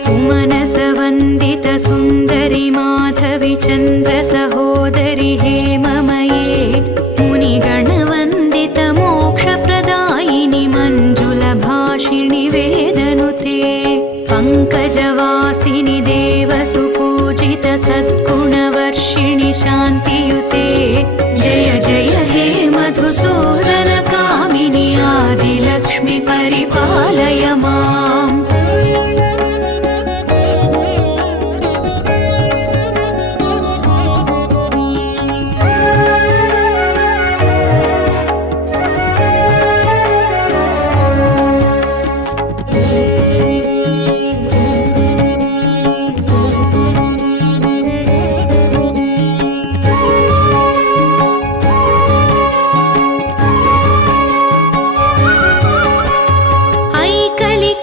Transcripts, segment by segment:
सुमनसवन्दित सुन्दरि माधवि चन्द्र सहोदरि हेममये मुनिगणवन्दित मोक्षप्रदायिनि मञ्जुलभाषिणि वेदनुते पङ्कजवासिनि देवसुपूजित सद्गुणवर्षिणि शान्तियुते जय जय हे मधुसूदन कामिनि आदिलक्ष्मि परिपालय माम्।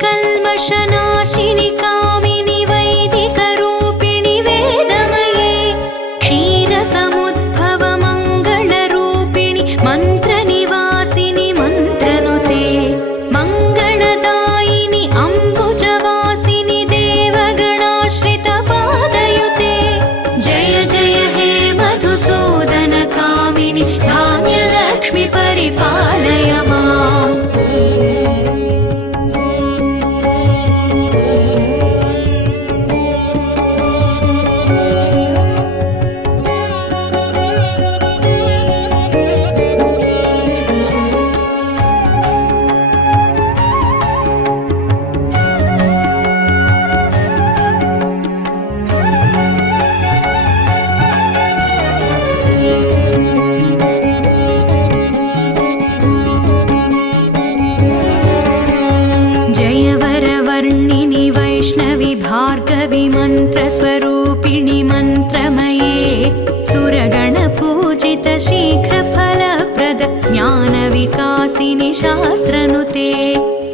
कल्मषनाशिनि कामिनि वैदिकरूपिणि वेदमये क्षीरसमुद्भव मङ्गलरूपिणि मन्त्रनिवासिनि मन्त्रनुते मङ्गलदायिनि अम्बुजवासिनि देवगणाश्रितपादयुते जय जय हे मधुसूदन कामिनि धान्यलक्ष्मि परिपालय माम्। वैष्णवि भार्गवि मन्त्रस्वरूपिणि मन्त्रमये सुरगणपूजित शीघ्रफलप्रद ज्ञानविकासिनि शास्त्रनुते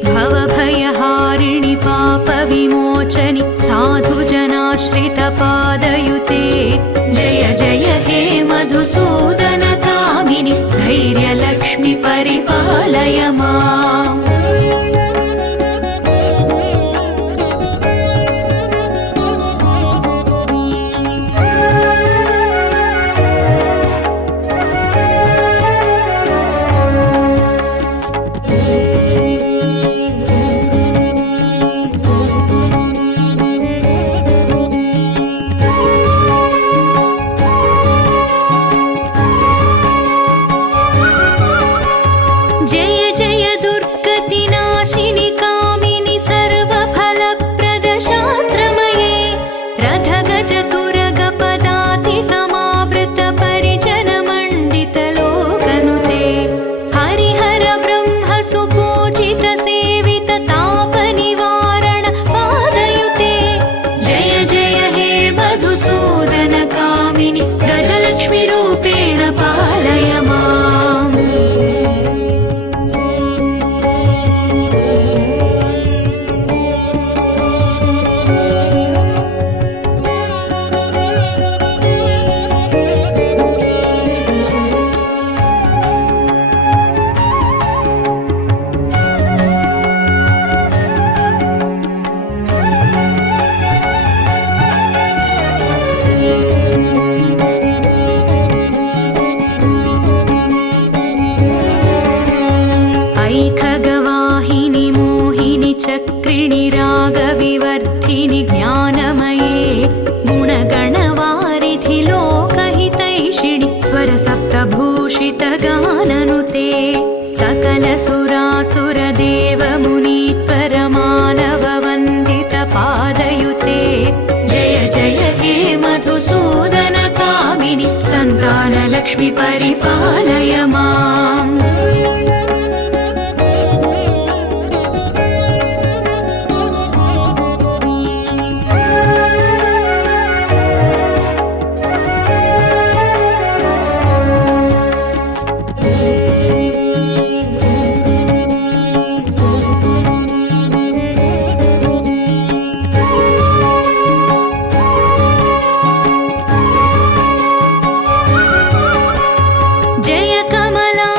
भवभयहारिणि पापविमोचनि साधुजनाश्रितपादयुते जय जय हे मधुसूदन कामिनि धैर्यलक्ष्मि परिपालय माम्। जय जय दुर्गतिनाशिनि कामिनि सर्वफलप्रद शास्त्रमये रथगजतुरगपदाति समावृत परिजनमण्डित लोकनुते हरिहर ब्रह्म सुपूजित सेवित तापनिवारण पादयुते जय जय हे मधुसूदन कामिनि गजलक्ष्मि रूपेण पालय माम्। ऐखगवाहिनि मोहिनि चक्रिणि रागविवर्धिनि ज्ञानमये गुणगणवारिधि लोकहितैषिणि स्वरसप्तभूषित गाननुते सकलसुरासुरदेवमुनीश्वर मानववन्दित पादयुते जय जय हे मधुसूदन कामिनि सन्तानलक्ष्मि परिपालय माम्। जय कमला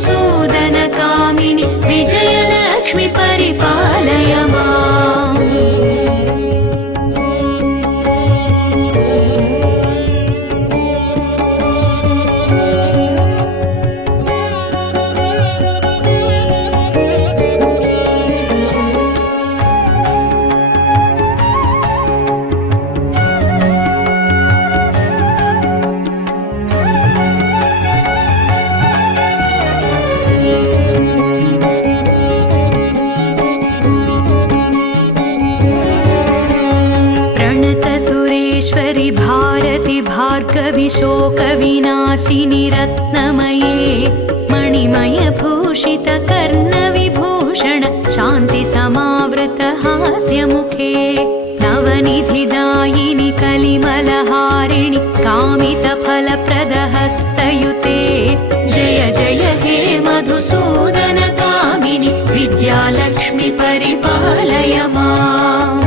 मधुसूदनकामिनि विजयलक्ष्मि परिपालय माम्। सुरेश्वरि भारति भार्गवि शोकविनाशिनि रत्नमये मणिमयभूषित कर्णविभूषण शान्ति समावृत हास्यमुखे नवनिधिदायिनि कलिमलहारिणि कामितफलप्रदहस्तयुते जय जय हे मधुसूदनकामिनि विद्यालक्ष्मि परिपालय माम्।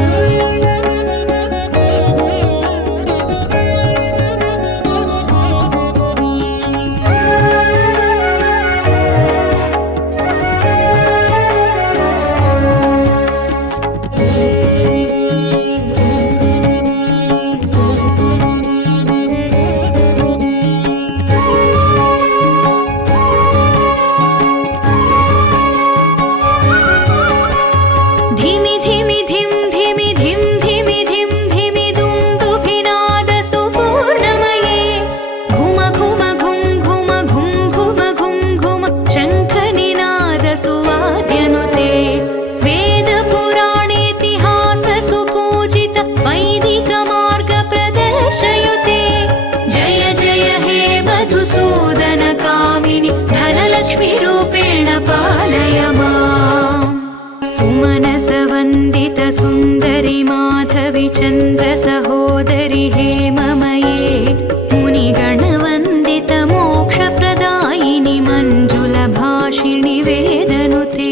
धिमि धिमि धिम धिमि धिम धिमि धिम धिमि दुन्दुभिनाद सुपूर्णमये घुम घुम घुम घुम घुम घुम घुम घुम शङ्खनिनाद सुवाद्यनुते वेदपुराणेतिहास सुपूजित वैदिक मार्ग प्रदर्शयुते जय जय हे मधुसूदनकामिनि धनलक्ष्मी रूपेण पालय माम्। सुमनसवन्दित सुन्दरि माधवि चन्द्र सहोदरि हेममये मुनिगणवन्दित मोक्षप्रदायिनि मञ्जुलभाषिणि वेदनुते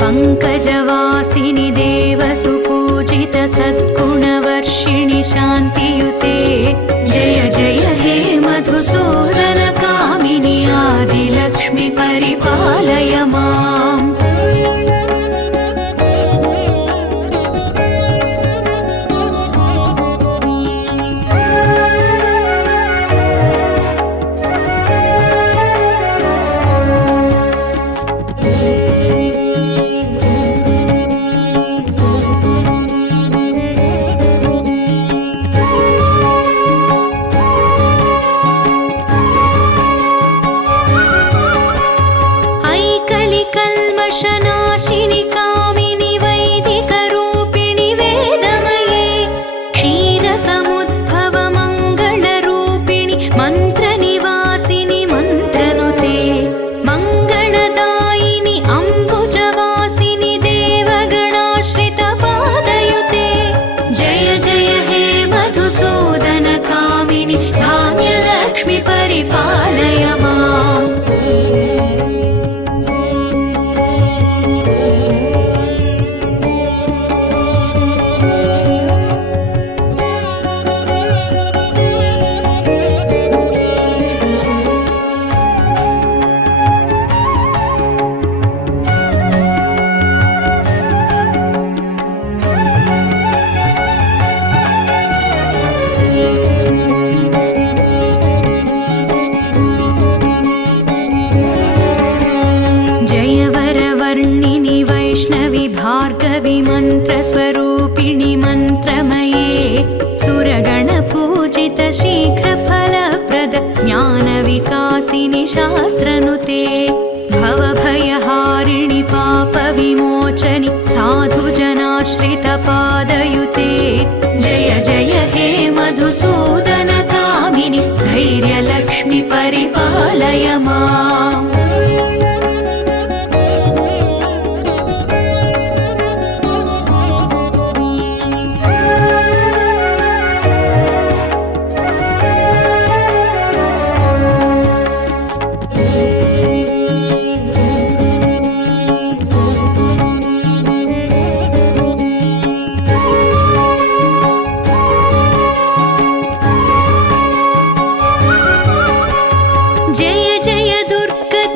पङ्कजवासिनि देवसुपूजित सद्गुणवर्षिणि शान्तियुते जय जय हे मधुसूदनकामिनि आदिलक्ष्मि परिपालय माम्। कल्मषनाशिनि कामिनि वैदिकरूपिणि वेदमये क्षीरसमुद्भव मङ्गलरूपिणि मन्त्रनिवासिनि मन्त्रनुते मङ्गलदायिनि अम्बुजवासिनि देवगणाश्रित पादयुते जय जय हे मधुसूदनकामिनि धान्यलक्ष्मि परिपालय माम्। जयवरवर्णिनि वैष्णवि भार्गवि मन्त्रस्वरूपिणि मन्त्रमये सुरगणपूजित शीघ्रफलप्रद ज्ञानविकासिनि शास्त्रनुते भवभयहारिणि पापविमोचनि साधुजनाश्रितपादयुते जय जय हे मधुसूदनकामिनि धैर्यलक्ष्मि परिपालय माम्। जय जय दुर्गति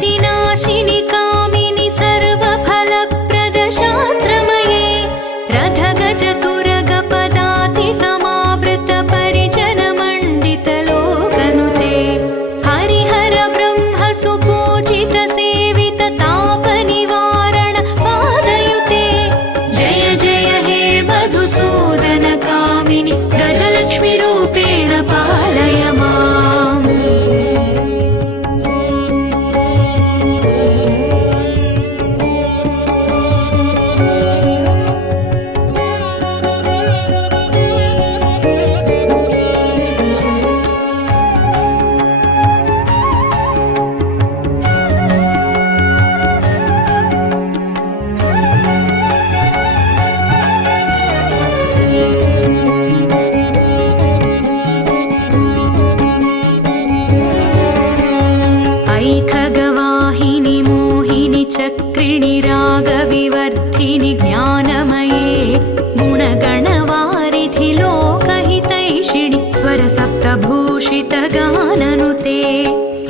श्रीचक्रिणि रागविवर्धिनि ज्ञानमये गुणगणवारिधि लोकहितैषिणि स्वरसप्तभूषितगाननुते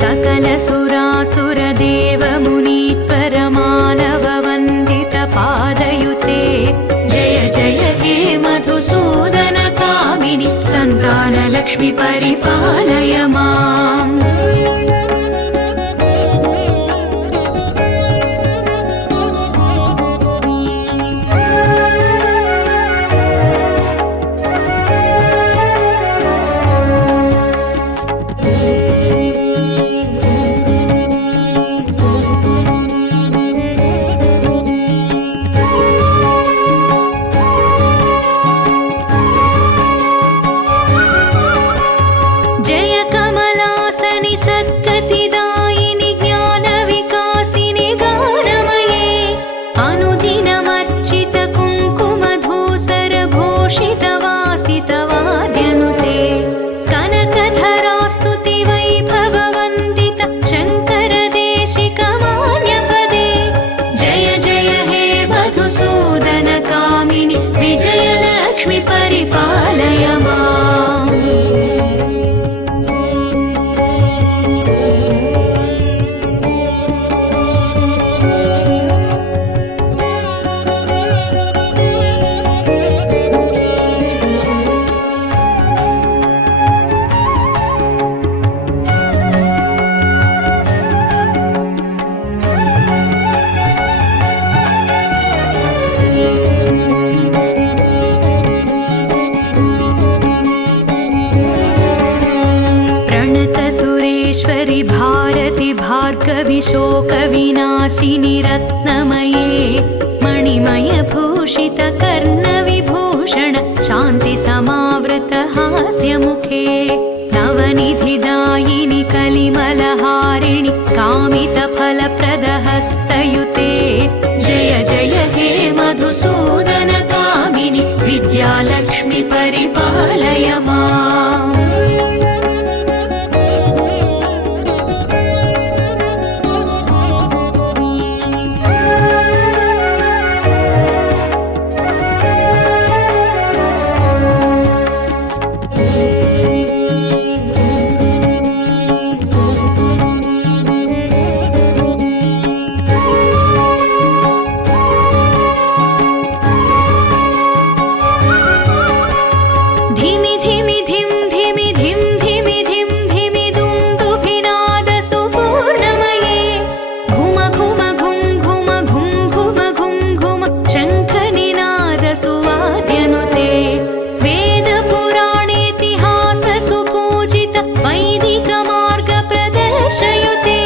सकलसुरासुरदेवमुनीश्वरमानववन्दितपादयुते जय जय हे मधुसूदनकामिनि सन्तानलक्ष्मि परिपालय माम्। सूदनकामिनि विजयलक्ष्मि परिपालय माम्। सुरेश्वरि भारति भार्गवि शोकविनाशिनि रत्नमये मणिमयभूषित कर्णविभूषण शान्ति समावृत हास्यमुखे नवनिधिदायिनि कलिमलहारिणि कामितफलप्रदहस्तयुते जय जय हे मधुसूदनकामिनि विद्यालक्ष्मि परिपालय माम्। धिमि धिमि धिम धिमि धिम धिमि धिम धिमि दुन्दुभिनाद सुपूर्णमये घुम घुम घुम घुम घुम घुम घुम घुम शङ्खनिनाद सुवाद्यनुते वेदपुराणेतिहास सुपूजित वैदिकमार्ग प्रदर्शयुते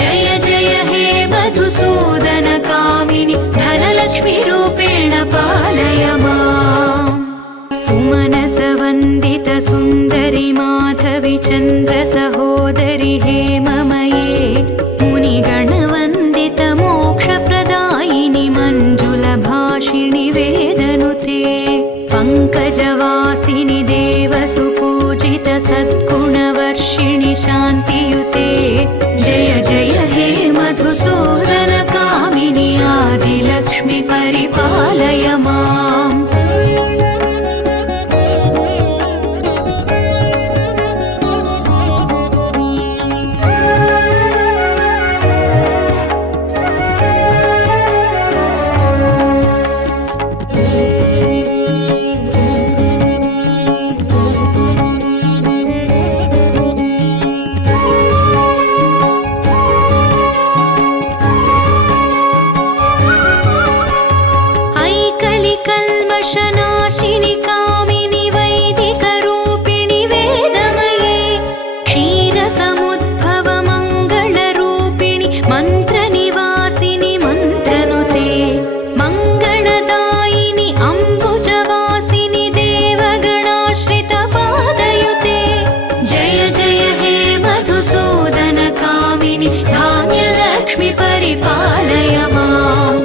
जय जय हे मधुसूदनकामिनि धनलक्ष्मीरूपेण पालय माम्। सुमनसवन्दित सुन्दरि माधवि चन्द्र सहोदरि हेममये मुनिगणवन्दित मोक्षप्रदायिनि मञ्जुलभाषिणि वेदनुते पङ्कजवासिनि देवसुपूजित सद्गुणवर्षिणि शान्तियुते जय जय हे मधुसूदनकामिनि आदिलक्ष्मि परिपालय माम्। कल्मषनाशिनि कामिनि वैदिकरूपिणि वेदमये क्षीरसमुद्भव मङ्गलरूपिणि मन्त्रनिवासिनि मन्त्रनुते मङ्गलदायिनि अम्बुजवासिनि देवगणाश्रितपादयुते जय जय हे मधुसूदनकामिनि धान्यलक्ष्मि परिपालय माम्।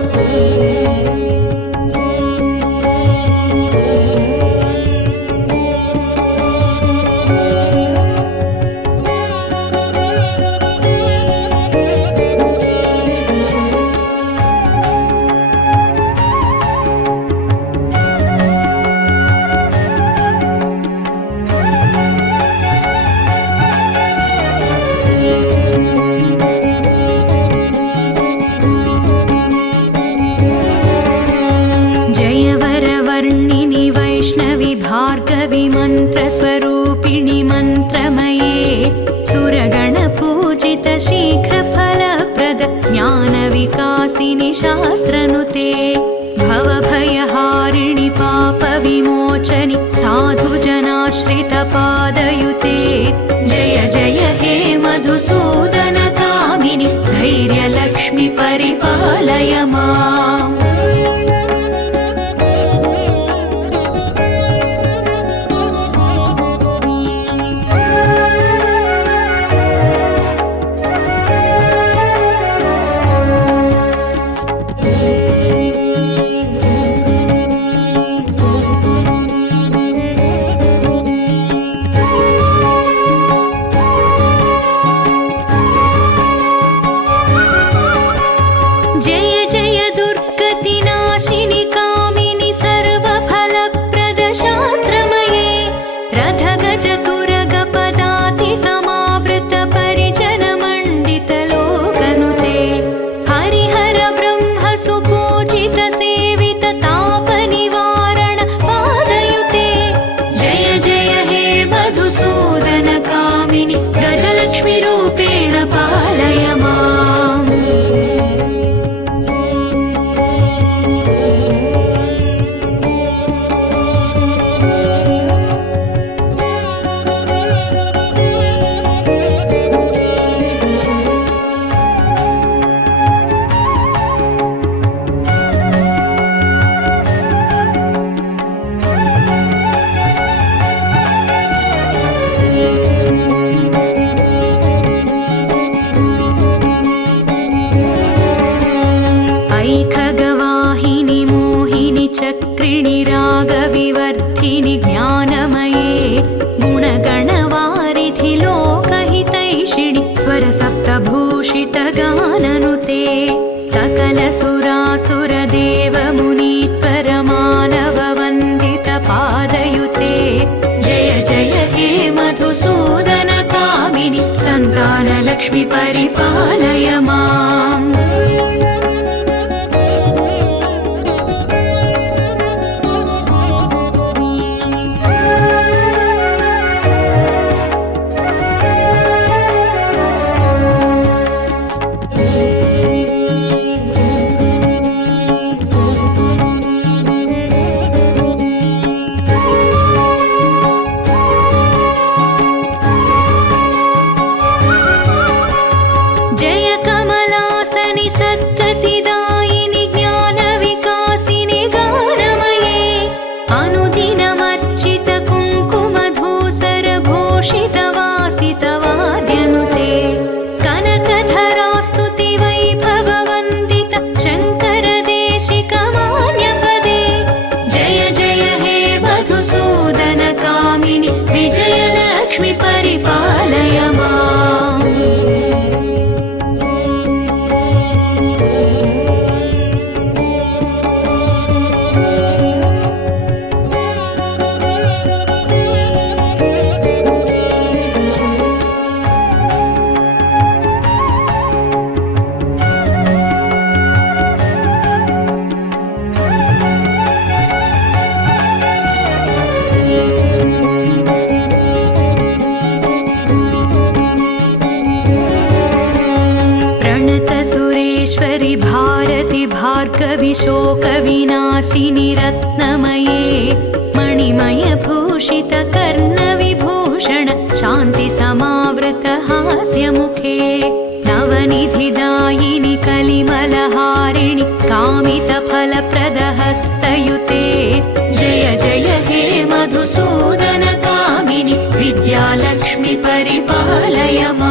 भार्गवि मन्त्रस्वरूपिणि मन्त्रमये सुरगणपूजित शीघ्रफलप्रद ज्ञानविकासिनि शास्त्रनुते भवभयहारिणि पापविमोचनि साधुजनाश्रितपादयुते जय जय हे मधुसूदनकामिनि धैर्यलक्ष्मि परिपालय माम्। गजलक्ष्मीरूपेण पालय माम्। ऐखगवाहिनि मोहिनि चक्रिणि रागविवर्धिनि ज्ञानमये गुणगणवारिधि लोकहितैषिणि स्वरसप्तभूषितगाननुते सकलसुरासुरदेवमुनीश्वरमानववन्दितपादयुते जय जय हे मधुसूदनकामिनि सन्तानलक्ष्मि परिपालय माम्। सद्गतिदायिनि ज्ञानविकासिनि गानमये अनुदिनमर्चित कुङ्कुमधूसरभूषितवासितवाद्यनुते कनकधरास्तुति वैभववन्दित शङ्करदेशिकमान्यपदे जय जय हे मधुसूदनकामिनि विजयलक्ष्मि परिपालय माम्। सुरेश्वरि भारति भार्गवि शोकविनाशिनि रत्नमये मणिमयभूषित कर्णविभूषण शान्ति समावृत हास्यमुखे नवनिधिदायिनि कलिमलहारिणि कामितफलप्रदहस्तयुते जय जय हे मधुसूदनकामिनि विद्यालक्ष्मि परिपालय माम्।